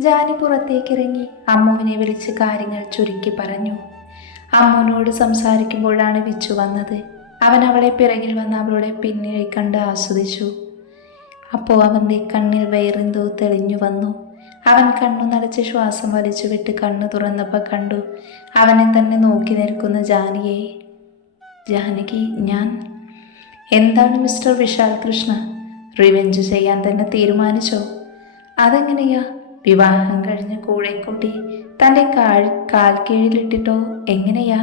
ജാനി പുറത്തേക്കിറങ്ങി അമ്മുവിനെ വിളിച്ച് കാര്യങ്ങൾ ചുരുക്കി പറഞ്ഞു. അമ്മുവിനോട് സംസാരിക്കുമ്പോഴാണ് വിച്ചു വന്നത്. അവൻ അവളെ പിറകിൽ വന്ന് അവളുടെ പിന്നിൽ കണ്ട് ആസ്വദിച്ചു. അപ്പോൾ അവന്റെ കണ്ണിൽ വയറെന്തോ തെളിഞ്ഞു വന്നു. അവൻ കണ്ണു നടച്ച് ശ്വാസം വലിച്ചു വിട്ട് കണ്ണു തുറന്നപ്പോൾ കണ്ടു അവനെ തന്നെ നോക്കി നിൽക്കുന്ന ജാനിയെ. ജാനകി ഞാൻ. എന്താണ് മിസ്റ്റർ വിശാൽ കൃഷ്ണ? റിവെഞ്ച് ചെയ്യാൻ തന്നെ തീരുമാനിച്ചോ? അതെങ്ങനെയാ? വിവാഹം കഴിഞ്ഞ കൂടെ കൂട്ടി തന്റെ കാൽ കാൽ കീഴിലിട്ടിട്ടോ എങ്ങനെയാ?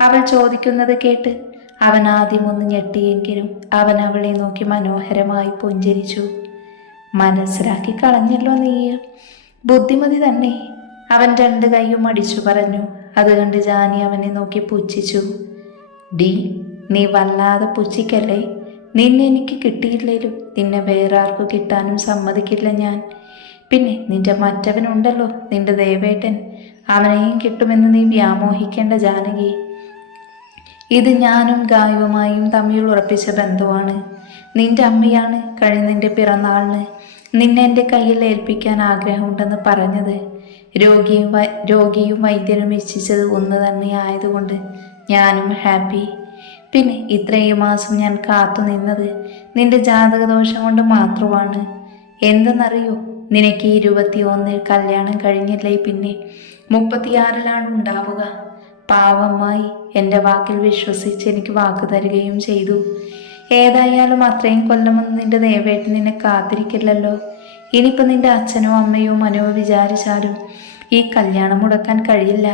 അവൾ ചോദിക്കുന്നത് കേട്ട് അവൻ ആദ്യം ഒന്ന് ഞെട്ടിയെങ്കിലും അവൻ അവളെ നോക്കി മനോഹരമായി പുഞ്ചിരിച്ചു. മനസ്സിലാക്കി കളഞ്ഞല്ലോ നീ ബുദ്ധിമതി തന്നെ. അവൻ രണ്ട് കൈയും അടിച്ചു പറഞ്ഞു. അത് കണ്ട് ജാനി അവനെ നോക്കി പുച്ഛിച്ചു. ഡി നീ വല്ലാതെ പുച്ഛിക്കല്ലേ? നിന്നെനിക്ക് കിട്ടിയില്ലേലും നിന്നെ വേറെ ആർക്കും കിട്ടാനും സമ്മതിക്കില്ല ഞാൻ. പിന്നെ നിന്റെ മറ്റവനുണ്ടല്ലോ നിന്റെ ദേവേട്ടൻ. അവനെയും കിട്ടുമെന്ന് നീ വ്യാമോഹിക്കേണ്ട ജാനകി. ഇത് ഞാനും ഗായുവുമായും തമ്മിൽ ഉറപ്പിച്ച ബന്ധമാണ് നിന്റെ അമ്മയാണ് കഴിഞ്ഞ പിറന്നാളിന് നിന്നെ എന്റെ കയ്യിൽ ഏൽപ്പിക്കാൻ ആഗ്രഹമുണ്ടെന്ന് പറഞ്ഞത്. രോഗിയും രോഗിയും വൈദ്യനും ഇച്ഛിച്ചത് ഒന്ന് തന്നെ ആയതുകൊണ്ട് ഞാനും ഹാപ്പി. പിന്നെ ഇത്രയും മാസം ഞാൻ കാത്തു നിന്നത് നിന്റെ ജാതകദോഷം കൊണ്ട് മാത്രമാണ്. എന്തെന്നറിയോ? നിനക്ക് ഇരുപത്തി ഒന്നിൽ കല്യാണം കഴിഞ്ഞില്ലേ പിന്നെ? മുപ്പത്തിയാറിലാണ് ഉണ്ടാവുക. പാവമായി എന്റെ വാക്കിൽ വിശ്വസിച്ച് എനിക്ക് വാക്ക് തരികയും ചെയ്തു. ഏതായാലും അത്രയും കൊല്ലമൊന്നും നിന്റെ ദേവേട്ടൻ നിന്നെ കാത്തിരിക്കില്ലല്ലോ. ഇനിയിപ്പോൾ നിന്റെ അച്ഛനോ അമ്മയോ മനോ വിചാരിച്ചാലും ഈ കല്യാണം മുടക്കാൻ കഴിയില്ല.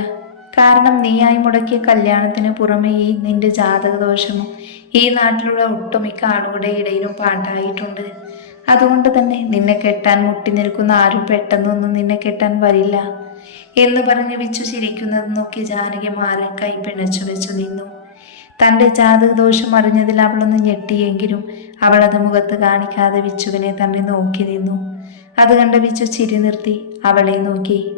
കാരണം നീയായി മുടക്കിയ കല്യാണത്തിന് പുറമെ ഈ നിന്റെ ജാതകദോഷമോ ഈ നാട്ടിലുള്ള ഒട്ടുമിക്ക ആളുകളുടെ ഇടയിലും പാട്ടായിട്ടുണ്ട്. അതുകൊണ്ട് തന്നെ നിന്നെ കെട്ടാൻ മുട്ടി നിൽക്കുന്ന ആരും പെട്ടെന്നൊന്നും നിന്നെ കെട്ടാൻ വരില്ല. എന്ന് പറഞ്ഞ് വിച്ചു ചിരിക്കുന്നത് നോക്കി ജാനകി മാറി കൈ പിണച്ചു വെച്ചു നിന്നു. തന്റെ ജാതകദോഷം അറിഞ്ഞതിൽ അവളൊന്ന് ഞെട്ടിയെങ്കിലും അവൾ അത് മുഖത്ത് കാണിക്കാതെ വിച്ചുവിനെ തന്നെ നോക്കി നിന്നു. അത് കണ്ട വിച്ചു ചിരി നിർത്തി അവളെ നോക്കി.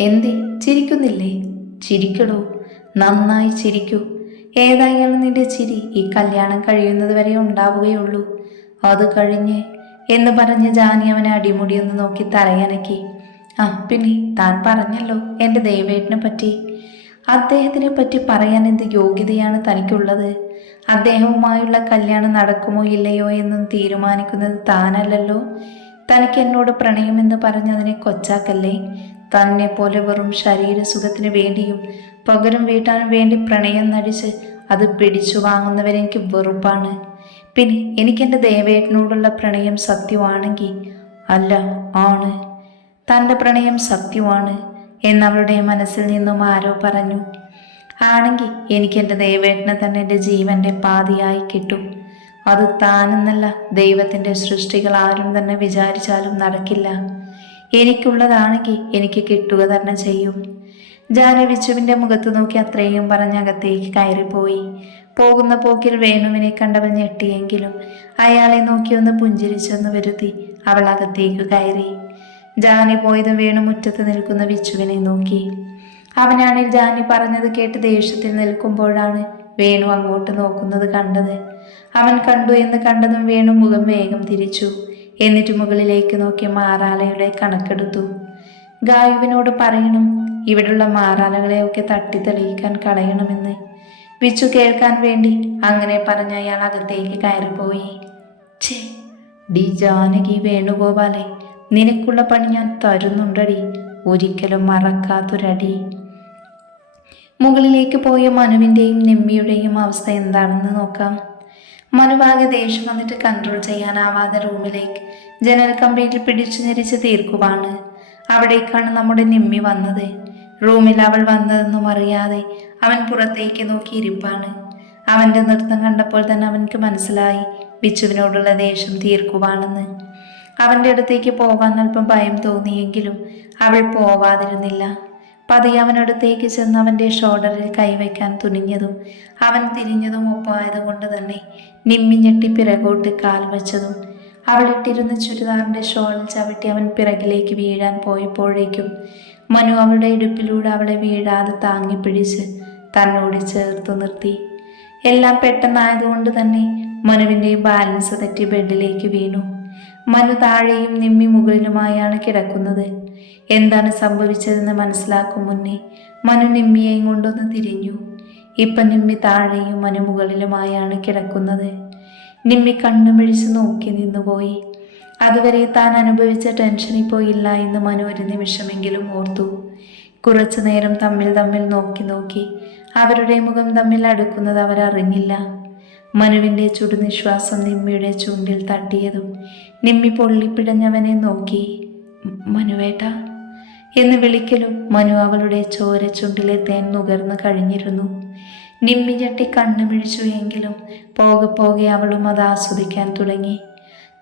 എന്തേ? ചിരിക്കുന്നില്ലേ? ചിരിക്കടോ. നന്നായി ചിരിക്കൂ. ഏതായാലും നിന്റെ ചിരി ഈ കല്യാണം കഴിയുന്നത് വരെ ഉണ്ടാവുകയുള്ളൂ. അത് കഴിഞ്ഞ് എന്ന് പറഞ്ഞ് ജാനി അവനെ അടിമുടിയൊന്ന് നോക്കി തലയനക്കി. ആ പിന്നെ താൻ പറഞ്ഞല്ലോ എന്റെ ദേവേട്ടനെ പറ്റി. അദ്ദേഹത്തിനെ പറ്റി പറയാൻ എന്ത് യോഗ്യതയാണ് തനിക്കുള്ളത്? അദ്ദേഹവുമായുള്ള കല്യാണം നടക്കുമോ ഇല്ലയോ എന്നും തീരുമാനിക്കുന്നത് താനല്ലല്ലോ. തനിക്ക് എന്നോട് പ്രണയമെന്ന് പറഞ്ഞതിനെ കൊച്ചാക്കല്ലേ? തന്നെ പോലെ വെറും ശരീരസുഖത്തിന് വേണ്ടിയും പകരം വീട്ടാനും വേണ്ടി പ്രണയം നടിച്ച് അത് പിടിച്ചു വാങ്ങുന്നവരെനിക്ക് വെറുപ്പാണ്. പിന്നെ എനിക്കെന്റെ ദേവേട്ടനോടുള്ള പ്രണയം സത്യമാണെങ്കിൽ അല്ല ആണ്. തന്റെ പ്രണയം സത്യമാണ് എന്നവളുടെ മനസ്സിൽ നിന്നും ആരോ പറഞ്ഞു. ആണെങ്കിൽ എനിക്ക് എന്റെ ദൈവേട്ടനെ തന്നെ എന്റെ ജീവന്റെ പാതിയായി കിട്ടും. അത് താനെന്നല്ല ദൈവത്തിന്റെ സൃഷ്ടികൾ ആരും തന്നെ വിചാരിച്ചാലും നടക്കില്ല. എനിക്കുള്ളതാണെങ്കിൽ എനിക്ക് കിട്ടുക തന്നെ ചെയ്യും. ജാനവിച്ചുവിന്റെ മുഖത്ത് നോക്കി അത്രയും പറഞ്ഞ് അകത്തേക്ക് കയറിപ്പോയി. പോകുന്ന പോക്കിൽ വേണുവിനെ കണ്ടവൾ ഞെട്ടിയെങ്കിലും അയാളെ നോക്കിയൊന്ന് പുഞ്ചിരിച്ചെന്ന് വരുത്തി അവൾ അകത്തേക്ക് കയറി. ജാനി പോയതും വേണു മുറ്റത്ത് നിൽക്കുന്ന വിച്ചുവിനെ നോക്കി. അവനാണിൽ ജാനി പറഞ്ഞത് കേട്ട് ദേഷ്യത്തിൽ നിൽക്കുമ്പോഴാണ് വേണു അങ്ങോട്ട് നോക്കുന്നത് കണ്ടത്. അവൻ കണ്ടു എന്ന് കണ്ടതും വേണു മുഖം വേഗം തിരിച്ചു. എന്നിട്ട് മുകളിലേക്ക് നോക്കി മാറാലയുടെ കണക്കെടുത്തു. ഗായുവിനോട് പറയണം ഇവിടുള്ള മാറാലകളെയൊക്കെ തട്ടി തെളിയിക്കാൻ കളയണമെന്ന്. വിച്ചു കേൾക്കാൻ വേണ്ടി അങ്ങനെ പറഞ്ഞ അയാൾ അകത്തേക്ക് കയറിപ്പോയി. ഛേ ഡി ജാനകി വേണുഗോപാലെ നിനക്കുള്ള പണി ഞാൻ തരുന്നുണ്ടടി. ഒരിക്കലും മറക്കാത്തൊരടി. മുകളിലേക്ക് പോയ മനുവിന്റെയും നെമ്മിയുടെയും അവസ്ഥ എന്താണെന്ന് നോക്കാം. മനുവാകെ ദേഷ്യം വന്നിട്ട് കൺട്രോൾ ചെയ്യാനാവാതെ റൂമിലേക്ക് ജനൽ കമ്പിയിൽ പിടിച്ചു ഞെരിച്ച് തീർക്കുവാണ്. അവിടേക്കാണ് നമ്മുടെ നെമ്മി വന്നത്. റൂമിൽ അവൾ വന്നതെന്നും അറിയാതെ അവൻ പുറത്തേക്ക് നോക്കി ഇരിപ്പാണ്. അവന്റെ നൃത്തം കണ്ടപ്പോൾ തന്നെ അവൻക്ക് മനസ്സിലായി ബിച്ചുവിനോടുള്ള ദേഷ്യം തീർക്കുവാണെന്ന്. അവന്റെ അടുത്തേക്ക് പോകാൻ അല്പം ഭയം തോന്നിയെങ്കിലും അവൾ പോവാതിരുന്നില്ല. പതിയെ അവനടുത്തേക്ക് ചെന്ന് അവന്റെ ഷോൾഡറിൽ കൈവയ്ക്കാൻ തുനിഞ്ഞതും അവൻ തിരിഞ്ഞതും ഒപ്പമായതുകൊണ്ട് തന്നെ നിമ്മിഞ്ഞെട്ടി പിറകോട്ട് കാൽ വെച്ചതും. അവളിട്ടിരുന്ന ചുരിദാറിന്റെ ഷോളിൽ ചവിട്ടി അവൻ പിറകിലേക്ക് വീഴാൻ പോയപ്പോഴേക്കും മനു അവളുടെ ഇടുപ്പിലൂടെ അവളെ വീഴാതെ താങ്ങിപ്പിടിച്ച് തന്നോട് ചേർത്ത് നിർത്തി. എല്ലാം പെട്ടെന്നായതുകൊണ്ട് തന്നെ മനുവിന്റെ ബാലൻസ് തെറ്റി ബെഡിലേക്ക് വീണു. മനു താഴെയും നിമ്മി മുകളിലുമായാണ് കിടക്കുന്നത്. എന്താണ് സംഭവിച്ചതെന്ന് മനസ്സിലാക്കും മുന്നേ മനു നിമ്മിയെയും കൊണ്ടൊന്ന് തിരിഞ്ഞു. ഇപ്പൊ നിമ്മി താഴെയും മനു മുകളിലുമായാണ് കിടക്കുന്നത്. നിമ്മി കണ്ണുമിഴിച്ച് നോക്കി നിന്നുപോയി. അതുവരെ താൻ അനുഭവിച്ച ടെൻഷൻ ഇപ്പോൾ ഇല്ല എന്ന് മനു ഒരു നിമിഷമെങ്കിലും ഓർത്തു. കുറച്ചു നേരം തമ്മിൽ തമ്മിൽ നോക്കി നോക്കി അവരുടെ മുഖം തമ്മിൽ അടുക്കുന്നത് അവരറിഞ്ഞില്ല മനുവിന്റെ ചുടുനിശ്വാസം നിമ്മിയുടെ ചുണ്ടിൽ തട്ടിയതും നിമ്മി പൊള്ളിപ്പിടഞ്ഞവനെ നോക്കി "മ- മനുവേട്ട എന്ന് വിളിക്കലും മനു അവളുടെ ചോര ചുണ്ടിലെ തേൻ നുകർന്നു കഴിഞ്ഞിരുന്നു. നിമ്മി ചട്ടി കണ്ണുമിഴിച്ചു എങ്കിലും പോകെ പോകെ അവളും അത് ആസ്വദിക്കാൻ തുടങ്ങി.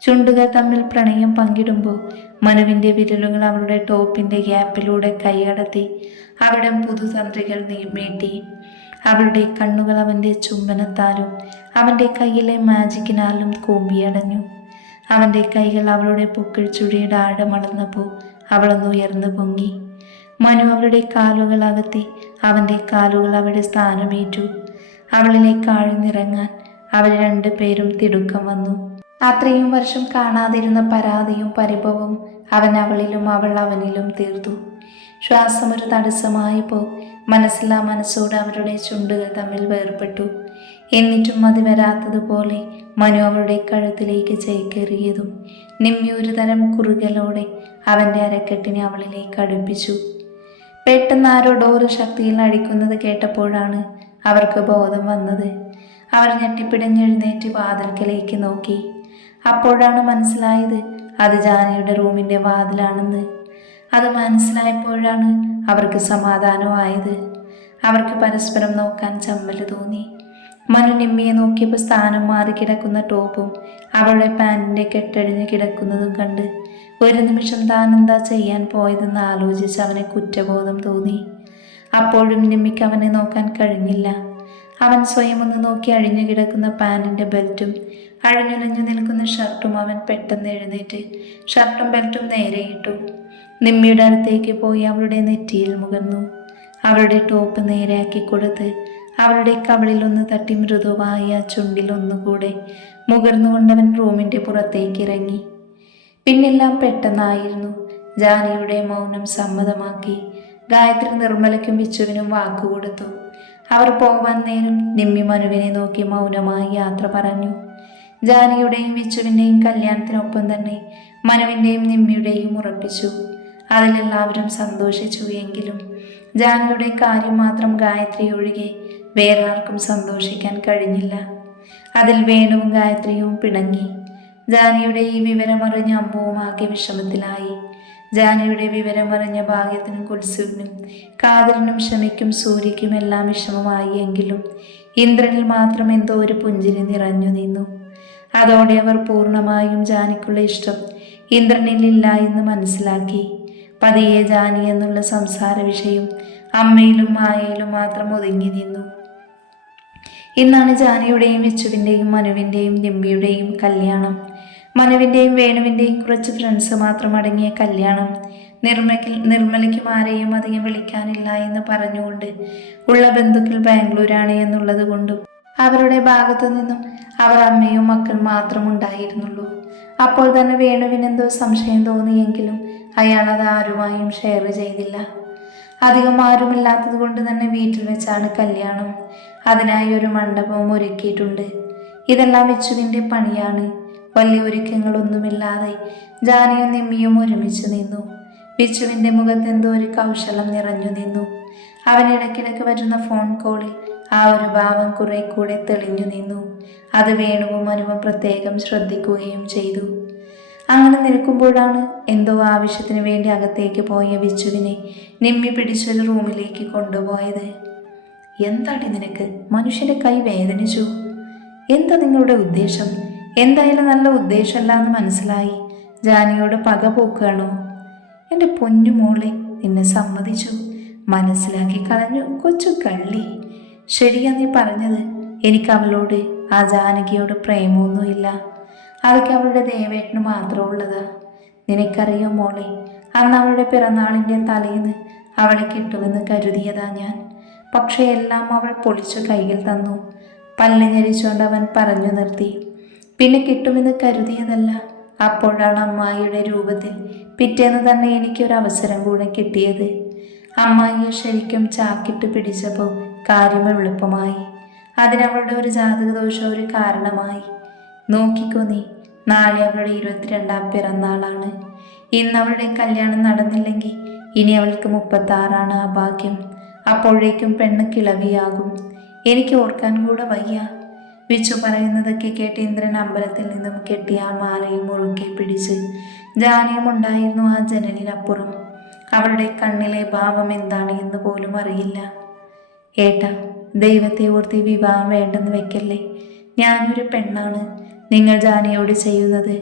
ചുണ്ടുകൾ തമ്മിൽ പ്രണയം പങ്കിടുമ്പോൾ മനുവിന്റെ വിരലുകൾ അവളുടെ ടോപ്പിന്റെ ഗ്യാപ്പിലൂടെ കൈയടത്തി അവിടെ പുതുതന്ത്രികൾ നീ- മീട്ടി അവളുടെ കണ്ണുകൾ അവന്റെ ചുംബനത്താലും അവന്റെ കയ്യിലെ മാജിക്കിനാലും കൂമ്പിയടഞ്ഞു. അവന്റെ കൈകൾ അവളുടെ പൊക്കിൾ ചുഴിയുടെ ആഴമളന്നപ്പോൾ അവളൊന്ന് ഉയർന്നു പൊങ്ങി. മനു അവളുടെ കാലുകൾ അകത്തി അവന്റെ കാലുകൾ അവളുടെ സ്ഥാനമേറ്റു. അവളിലേക്ക് ആഴ്ന്നിറങ്ങാൻ അവർ രണ്ടുപേരും തിടുക്കം വന്നു. അത്രയും വർഷം കാണാതിരുന്ന പരാതിയും പരിഭവവും അവൻ അവളിലും അവൾ അവനിലും തീർത്തു. ശ്വാസം ഒരു തടസ്സമായപ്പോൾ മനസ്സില്ലാ മനസ്സോട് അവരുടെ ചുണ്ടുകൾ തമ്മിൽ വേർപെട്ടു. എന്നിട്ടും അത് വരാത്തതുപോലെ മനു അവളുടെ കഴുത്തിലേക്ക് ചേക്കേറിയതും നിമ്മി ഒരു തരം കുറുകലോടെ അവന്റെ അരക്കെട്ടിനെ അവളിലേക്ക് അടുപ്പിച്ചു. പെട്ടെന്ന് ആരോ ഡോറ് ശക്തിയിൽ അടിക്കുന്നത് കേട്ടപ്പോഴാണ് അവർക്ക് ബോധം വന്നത്. അവർ ഞെട്ടിപ്പിടഞ്ഞെഴുന്നേറ്റ് വാതിൽക്കലേക്ക് നോക്കി. അപ്പോഴാണ് മനസ്സിലായത് അത് ജാനയുടെ റൂമിന്റെ വാതിലാണെന്ന്. അത് മനസ്സിലായപ്പോഴാണ് അവർക്ക് സമാധാനമായത്. അവർക്ക് പരസ്പരം നോക്കാൻ ചമ്മൽ തോന്നി. മനു നിമ്മിയെ നോക്കിയപ്പോൾ സ്ഥാനം മാറി കിടക്കുന്ന ടോപ്പും അവളുടെ പാന്റിന്റെ കെട്ടഴിഞ്ഞ് കിടക്കുന്നതും കണ്ട് ഒരു നിമിഷം താൻ എന്താ ചെയ്യാൻ പോയതെന്ന് ആലോചിച്ച് അവനെ കുറ്റബോധം തോന്നി. അപ്പോഴും നിമ്മിക്ക് അവനെ നോക്കാൻ കഴിഞ്ഞില്ല. അവൻ സ്വയം ഒന്ന് നോക്കി അഴിഞ്ഞു കിടക്കുന്ന പാന്റിന്റെ ബെൽറ്റും അഴിഞ്ഞുലഞ്ഞു നിൽക്കുന്ന ഷർട്ടും അവൻ പെട്ടെന്ന് എഴുന്നേറ്റ് ഷർട്ടും ബെൽറ്റും നേരെയിട്ടു നിമ്മിയുടെ അടുത്തേക്ക് പോയി അവളുടെ നെറ്റിയിൽ മുകർന്നു അവളുടെ ടോപ്പ് നേരെയാക്കി കൊടുത്ത് അവളുടെ കവളിൽ ഒന്ന് തട്ടി മൃദുവായി ഒന്നുകൂടെ മുകർന്നുകൊണ്ടവൻ റൂമിന്റെ പുറത്തേക്ക് ഇറങ്ങി. പിന്നെല്ലാം പെട്ടെന്നായിരുന്നു. ജാനിയുടെ മൗനം സമ്മതമാക്കി. ഗായത്രി നിർമ്മലയ്ക്കും വിച്ചുവിനും വാക്കുകൊടുത്തു അവർ പോവാൻ നേരം നിമ്മി മനുവിനെ നോക്കി മൗനമായി യാത്ര പറഞ്ഞു. ജാനിയുടെയും വിച്ചുവിന്റെയും കല്യാണത്തിനൊപ്പം തന്നെ മനുവിന്റെയും നിമ്മിയുടെയും ഉറപ്പിച്ചു. അതിലെല്ലാവരും സന്തോഷിച്ചു. എങ്കിലും ജാനിയുടെ കാര്യം മാത്രം ഗായത്രി ഒഴികെ വേറെ ആർക്കും സന്തോഷിക്കാൻ കഴിഞ്ഞില്ല. അതിൽ വേണുവും ഗായത്രിയും പിണങ്ങി. ജാനിയുടെ ഈ വിവരമറിഞ്ഞ അമ്മുവും ആകെ വിഷമത്തിലായി. ജാനിയുടെ വിവരമറിഞ്ഞ ഭാഗ്യത്തിനും കുൽസുവിനും കാതലിനും ക്ഷമയ്ക്കും സൂര്യക്കും എല്ലാം വിഷമമായി. എങ്കിലും ഇന്ദ്രനിൽ മാത്രം എന്തോ ഒരു പുഞ്ചിരി നിറഞ്ഞു നിന്നു. അതോടെ അവർ പൂർണമായും ജാനിക്കുള്ള ഇഷ്ടം ഇന്ദ്രനിലില്ല എന്ന് മനസ്സിലാക്കി. പതിയെ ജാനി എന്നുള്ള സംസാര വിഷയം അമ്മയിലും മായയിലും മാത്രം ഒതുങ്ങി നിന്നു. ഇന്നാണ് ജാനിയുടെയും വിച്ചുവിന്റെയും മനുവിന്റെയും നിമ്പിയുടെയും കല്യാണം. മനുവിന്റെയും വേണുവിന്റെയും കുറച്ച് ഫ്രണ്ട്സ് മാത്രം അടങ്ങിയ കല്യാണം. നിർമ്മയ്ക്ക് നിർമ്മലയ്ക്കും ആരെയും അധികം വിളിക്കാനില്ല എന്ന് പറഞ്ഞുകൊണ്ട് ഉള്ള ബന്ധുക്കൾ ബാംഗ്ലൂരാണ് എന്നുള്ളത് കൊണ്ടും അവരുടെ ഭാഗത്തു നിന്നും അവർ അമ്മയും മക്കൾ മാത്രം ഉണ്ടായിരുന്നുള്ളൂ. അപ്പോൾ തന്നെ വേണുവിനെന്തോ സംശയം തോന്നിയെങ്കിലും അയാൾ അത് ആരുമായും ഷെയർ ചെയ്തില്ല. അധികം ആരുമില്ലാത്തത് കൊണ്ട് തന്നെ വീട്ടിൽ വെച്ചാണ് കല്യാണം. അതിനായി ഒരു മണ്ഡപവും ഒരുക്കിയിട്ടുണ്ട്. ഇതെല്ലാം വിച്ചുവിന്റെ പണിയാണ്. വലിയ ഒരുക്കങ്ങളൊന്നുമില്ലാതെ ജാനിയും നിമ്മിയും ഒരുമിച്ച് നിന്നു. വിച്ചുവിന്റെ മുഖത്ത് എന്തോ ഒരു കൗശലം നിറഞ്ഞു നിന്നു. അവൻ ഇടയ്ക്കിടയ്ക്ക് വരുന്ന ഫോൺ കോളിൽ ആ ഒരു ഭാവം കുറെ കൂടെ തെളിഞ്ഞു നിന്നു. അത് വേണുവും അനുവും പ്രത്യേകം ശ്രദ്ധിക്കുകയും ചെയ്തു. അങ്ങനെ നിൽക്കുമ്പോഴാണ് എന്തോ ആവശ്യത്തിന് വേണ്ടി അകത്തേക്ക് പോയ ബിച്ചുവിനെ നിമ്മി പിടിച്ചൊരു റൂമിലേക്ക് കൊണ്ടുപോയത്. എന്താടി നിനക്ക്? മനുഷ്യന്റെ കൈ വേദനിച്ചു. എന്താ നിങ്ങളുടെ ഉദ്ദേശം? എന്തായാലും നല്ല ഉദ്ദേശമല്ല എന്ന് മനസ്സിലായി. ജാനിയോട് പക പോക്കുകയാണോ? എന്റെ പൊന്നു മോളെ നിന്നെ സമ്മതിച്ചു. മനസ്സിലാക്കി കളഞ്ഞു കൊച്ചു കള്ളി. ശരിയാ നീ പറഞ്ഞത്. എനിക്ക് അവളോട് ആ ജാനകിയോട് പ്രേമമൊന്നുമില്ല. അതൊക്കെ അവളുടെ ദേവേട്ടന് മാത്രമുള്ളതാ. നിനക്കറിയോ മോളെ അന്ന് അവളുടെ പിറന്നാളിന്റെ തലേന്ന് അവളെ കിട്ടുമെന്ന് കരുതിയതാ ഞാൻ. പക്ഷേ എല്ലാം അവൾ പൊളിച്ചു കയ്യിൽ തന്നു. പല്ല് അവൻ പറഞ്ഞു നിർത്തി. പിന്നെ കിട്ടുമെന്ന് കരുതിയതല്ല. അപ്പോഴാണ് അമ്മായിയുടെ രൂപത്തിൽ പിറ്റേന്ന് തന്നെ എനിക്കൊരു അവസരം കൂടെ കിട്ടിയത്. അമ്മായിയെ ശരിക്കും ചാക്കിട്ട് പിടിച്ചപ്പോൾ കാര്യം എളുപ്പമായി. അതിനവളുടെ ഒരു ജാതക ദോഷം ഒരു കാരണമായി. നോക്കിക്കോ നീ. നാളെ അവളുടെ ഇരുപത്തിരണ്ടാം പിറന്നാളാണ്. ഇന്ന് അവളുടെ കല്യാണം നടന്നില്ലെങ്കിൽ ഇനി അവൾക്ക് മുപ്പത്താറാണ് ആ ഭാഗ്യം. അപ്പോഴേക്കും പെണ്ണ് കിളവിയാകും. എനിക്ക് ഓർക്കാൻ കൂടെ വയ്യ. വിച്ചു പറയുന്നതൊക്കെ കേട്ട് ഇന്ദ്രൻ അമ്പലത്തിൽ നിന്നും കെട്ടിയ ആ മാലയിൽ മുറുക്കെ പിടിച്ച് ജാനിയും ഉണ്ടായിരുന്നു ആ ജനലിനപ്പുറം അവളുടെ കണ്ണിലെ ഭാവം എന്താണ് എന്ന് പോലും അറിയില്ല. ഏട്ടാ ദൈവത്തെ ഓർത്തി വിവാഹം വേണ്ടെന്ന് വെക്കല്ലേ? ഞാനൊരു പെണ്ണാണ്. നിങ്ങൾ ജാനിയോട് ചെയ്യുന്നത്?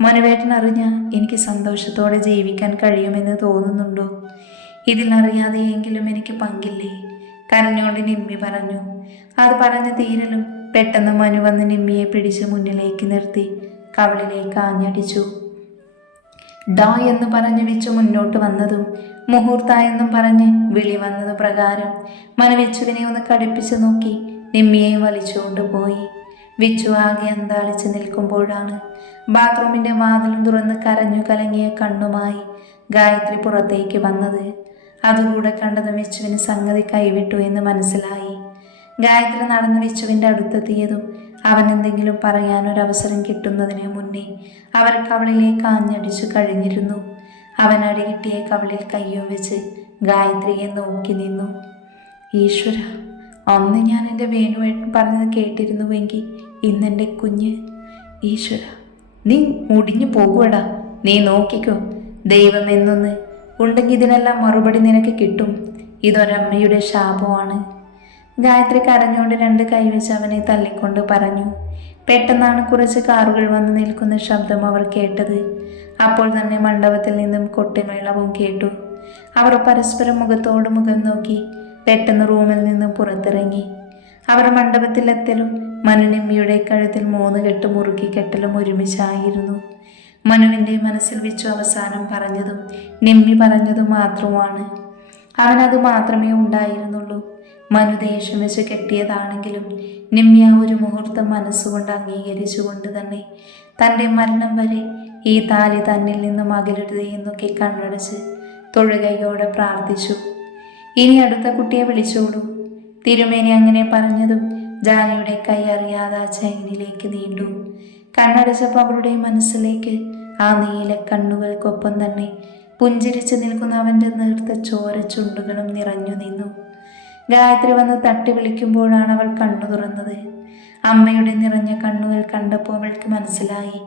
മനുവേട്ടൻ അറിഞ്ഞ എനിക്ക് സന്തോഷത്തോടെ ജീവിക്കാൻ കഴിയുമെന്ന് തോന്നുന്നുണ്ടോ? ഇതിൽ അറിയാതെയെങ്കിലും എനിക്ക് പങ്കില്ലേ? കരഞ്ഞുകൊണ്ട് നിമ്മി പറഞ്ഞു. അത് പറഞ്ഞ തീരലും പെട്ടെന്ന് മനു വന്ന് നിമ്മിയെ പിടിച്ച് മുന്നിലേക്ക് നിർത്തി കവളിലേക്ക് ആഞ്ഞടിച്ചു. ഡാ എന്ന് പറഞ്ഞ് വിച്ചു മുന്നോട്ട് വന്നതും മുഹൂർത്ത എന്നും പറഞ്ഞ് വിളി വന്നത് പ്രകാരം മനു വിച്ചുവിനെ ഒന്ന് കടുപ്പിച്ച് നോക്കി നിമ്മിയെ വലിച്ചുകൊണ്ട് പോയി. വിച്ചു ആകെ അന്താളിച്ച് നിൽക്കുമ്പോഴാണ് ബാത്റൂമിന്റെ വാതിലും തുറന്ന് കരഞ്ഞു കലങ്ങിയ കണ്ണുമായി ഗായത്രി പുറത്തേക്ക് വന്നത്. അതുകൂടെ കണ്ടതും വിച്ചുവിന് സംഗതി കൈവിട്ടു എന്ന് മനസ്സിലായി. ഗായത്രി നടന്ന് വിച്ചുവിന്റെ അടുത്തെത്തിയതും അവൻ എന്തെങ്കിലും പറയാനൊരവസരം കിട്ടുന്നതിന് മുന്നേ അവർ കവളിലേക്ക് ആഞ്ഞടിച്ചു കഴിഞ്ഞിരുന്നു. അവൻ അടികിട്ടിയ കവളിൽ കയ്യും വെച്ച് ഗായത്രിയെ നോക്കി നിന്നു. ഈശ്വര അന്ന് ഞാൻ എന്റെ വേണുവേട്ടൻ പറഞ്ഞത് കേട്ടിരുന്നുവെങ്കിൽ ഇന്നെന്റെ കുഞ്ഞ്. ഈശ്വര നീ മുടിഞ്ഞു പോകുവടാ. നീ നോക്കിക്കോ ദൈവം എന്നൊന്ന്. ഉണ്ടെങ്കിൽ ഇതിനെല്ലാം മറുപടി നിനക്ക് കിട്ടും. ഇതൊരമ്മയുടെ ശാപമാണ്. ഗായത്രി കരഞ്ഞുകൊണ്ട് രണ്ട് കൈവച്ച് അവനെ തള്ളിക്കൊണ്ട് പറഞ്ഞു പെട്ടെന്നാണ് കുറച്ച് കാറുകൾ വന്ന് നിൽക്കുന്ന ശബ്ദം അവർ കേട്ടത്. അപ്പോൾ തന്നെ മണ്ഡപത്തിൽ നിന്നും കൊട്ടിമേളവും കേട്ടു. അവർ പരസ്പരം മുഖത്തോട് മുഖം നോക്കി പെട്ടെന്ന് റൂമിൽ നിന്നും പുറത്തിറങ്ങി. അവർ മണ്ഡപത്തിലെത്തലും മനുനിമ്മിയുടെ കഴുത്തിൽ മൂന്ന് കെട്ട് മുറുക്കി കെട്ടലും ഒരുമിച്ചായിരുന്നു. മനുവിന്റെ മനസ്സിൽ വെച്ചു അവസാനം പറഞ്ഞതും നിമ്മി പറഞ്ഞതും മാത്രമാണ്. അവനത് മാത്രമേ ഉണ്ടായിരുന്നുള്ളൂ. മനു ദേഷ്യം വെച്ച് കെട്ടിയതാണെങ്കിലും നിമ്മി ആ ഒരു മുഹൂർത്തം മനസ്സുകൊണ്ട് അംഗീകരിച്ചുകൊണ്ട് തന്നെ തന്റെ മരണം വരെ ഈ താലി തന്നിൽ നിന്നും അകലരുത് എന്നൊക്കെ കണ്ണടച്ച് തൊഴുകയോടെ പ്രാർത്ഥിച്ചു. ഇനി അടുത്ത കുട്ടിയെ വിളിച്ചോളൂ. തിരുമേനി അങ്ങനെ പറഞ്ഞതും ജാനയുടെ കൈ അറിയാതെ ആ ചൈനിലേക്ക് നീണ്ടു. കണ്ണടച്ചപ്പോൾ അവളുടെ മനസ്സിലേക്ക് ആ നീല കണ്ണുകൾക്കൊപ്പം തന്നെ പുഞ്ചിരിച്ചു നിൽക്കുന്ന അവന്റെ നേർത്ത ചോര ചുണ്ടുകളും നിറഞ്ഞു നിന്നു. ഗായത്രി വന്ന് തട്ടി വിളിക്കുമ്പോഴാണ് അവൾ കണ്ണു തുറന്നത്. അമ്മയുടെ നിറഞ്ഞ കണ്ണുകൾ കണ്ടപ്പോൾ അവൾക്ക് മനസ്സിലായി.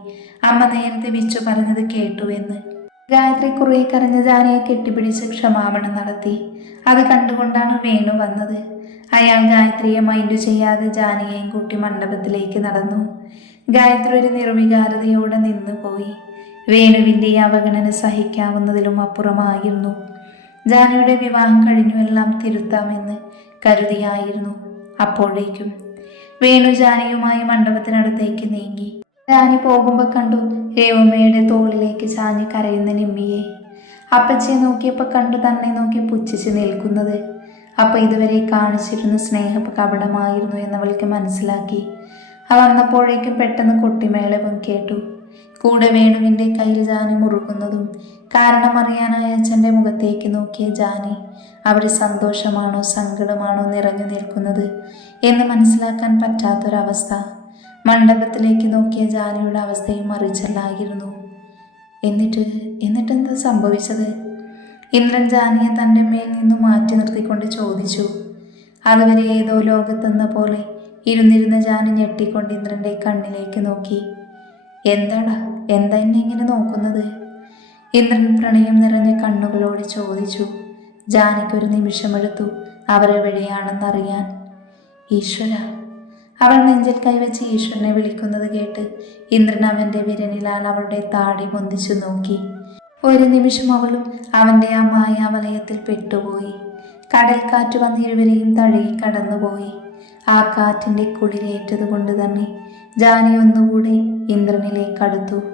അമ്മ നേരത്തെ വിച്ചു പറഞ്ഞത് കേട്ടു എന്ന്. ഗായത്രി കുറെ കരഞ്ഞ ജാനയെ കെട്ടിപ്പിടിച്ച് ക്ഷമാപണം നടത്തി. അത് കണ്ടുകൊണ്ടാണ് വേണു വന്നത്. അയാൾ ഗായത്രിയെ മൈൻഡ് ചെയ്യാതെ ജാനയെയും കൂട്ടി മണ്ഡപത്തിലേക്ക് നടന്നു. ഗായത്രി ഒരു നിർവികാരതയോടെ നിന്നുപോയി വേണുവിന്റെ അവഗണന സഹിക്കാവുന്നതിലും അപ്പുറമായിരുന്നു. ജാനയുടെ വിവാഹം കഴിഞ്ഞു എല്ലാം തിരുത്താമെന്ന് കരുതിയായിരുന്നു. അപ്പോഴേക്കും വേണു ജാനയുമായി മണ്ഡപത്തിനടുത്തേക്ക് നീങ്ങി. ജാനി പോകുമ്പോൾ കണ്ടു രേവമ്മയുടെ തോളിലേക്ക് ചാഞ്ഞ് കരയുന്ന നിമ്മിയെ. അപ്പച്ചയെ നോക്കിയപ്പോൾ കണ്ടു തന്നെ നോക്കി പുച്ഛിച്ച് നിൽക്കുന്നത്. അപ്പം ഇതുവരെ കാണിച്ചിരുന്ന സ്നേഹ കപടമായിരുന്നു എന്നവൾക്ക് മനസ്സിലാക്കി. അവ വന്നപ്പോഴേക്കും പെട്ടെന്ന് കൊട്ടിമേളവും കേട്ടു. കൂടെ വേണുവിന്റെ കയ്യിൽ ജാനി മുറുകുന്നതും കാരണം അച്ഛന്റെ മുഖത്തേക്ക് നോക്കിയ ജാനി അവിടെ സന്തോഷമാണോ സങ്കടമാണോ നിറഞ്ഞു നിൽക്കുന്നത്? എന്ന് മനസ്സിലാക്കാൻ പറ്റാത്തൊരവസ്ഥ. മണ്ഡപത്തിലേക്ക് നോക്കിയ ജാനിയുടെ അവസ്ഥയും മറിച്ചല്ലായിരുന്നു എന്നിട്ട് എന്നിട്ട് എന്താ സംഭവിച്ചത്? ഇന്ദ്രൻ ജാനിയെ തന്റെ മേൽ നിന്ന് മാറ്റി നിർത്തിക്കൊണ്ട് ചോദിച്ചു. അതുവരെ ഏതോ ലോകത്തെന്ന പോലെ ഇരുന്നിരുന്ന ജാനി ഞെട്ടിക്കൊണ്ട് ഇന്ദ്രന്റെ കണ്ണിലേക്ക് നോക്കി. എന്താടാ എന്താ എന്നെ ഇങ്ങനെ നോക്കുന്നത്? ഇന്ദ്രൻ പ്രണയം നിറഞ്ഞ കണ്ണുകളോട് ചോദിച്ചു. ജാനിക്കൊരു നിമിഷമെടുത്തു അവരെവിടെയാണെന്നറിയാൻ ഈശ്വര അവൾ നെഞ്ചിൽ കൈവച്ച് ഈശ്വരനെ വിളിക്കുന്നത് കേട്ട് ഇന്ദ്രൻ അവന്റെ വിരനിലാൽ അവളുടെ താടി പൊന്തിച്ചു നോക്കി. ഒരു നിമിഷം അവളും അവന്റെ ആ മായാവലയത്തിൽ പെട്ടുപോയി. കടൽക്കാറ്റ് വന്ന് ഇരുവരെയും തഴുകി കടന്നുപോയി. ആ കാറ്റിന്റെ കുളിരേറ്റതുകൊണ്ട് തന്നെ ജാനി ഒന്നുകൂടെ ഇന്ദ്രനിലേക്ക് അടുത്തു.